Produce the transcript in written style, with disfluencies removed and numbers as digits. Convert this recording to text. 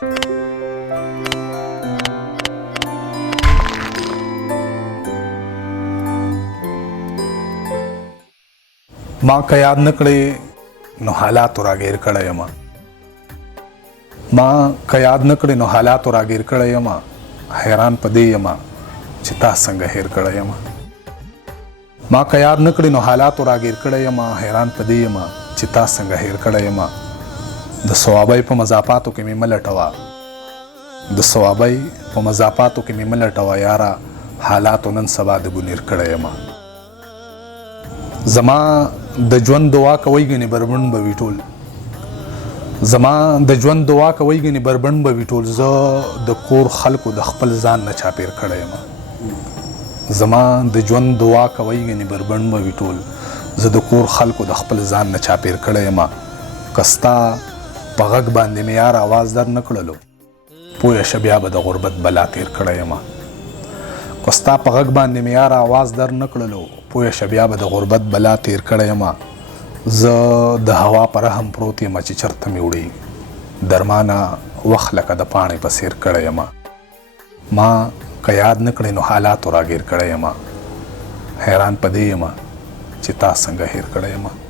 ما که یاد نکړې نو حالاتو راګیر کړی یم. ما که یاد نکړې نو حالاتو راګیر کړی یم. حیران په دې یم چې تا څنګه هیر کړی یم. ما که یاد نکړې نو حالاتو راګیر کړی یم. حیران په دې یم چې تا څنګه هیر کړی یم. د صوابۍ په مضافاتو کې مې مه لټوه. د صوابۍ په مضافاتو کې مې مه لټوه یاره. حالاتو نن سبا د ګونیر کړی یم. زما د ژوند دعا کوي ګنې بربند به وي ټول. زما د ژوند دعا کوي ګنې بربند به وي ټول. زه د کور خلکو د خپل ځان نه چاپېر کړی یم. زما د ژوند دعا کوي ګنې بربند به وي ټول. زه د کور خلکو د خپل ځان نه چاپېر کړی یم. که ستا په غږ باندې مې یار آواز در نه کړلو پویه شه بیا به د غربت بلا تېر کړی یم. که ستا په غږ باندې مې یار آواز در نه کړلو پویه شه بیا به د غربت بلا تېر کړی یم. زه د هوا په رحم پروت یم چې چرته مې وړي. درمانه وخت لکه د پاڼې په څېر کړی یم. ما که یاد نه کړې نو حالاتو راګیر کړی یم. حیران په دې یم چې تا څنګه هیر کړی یم.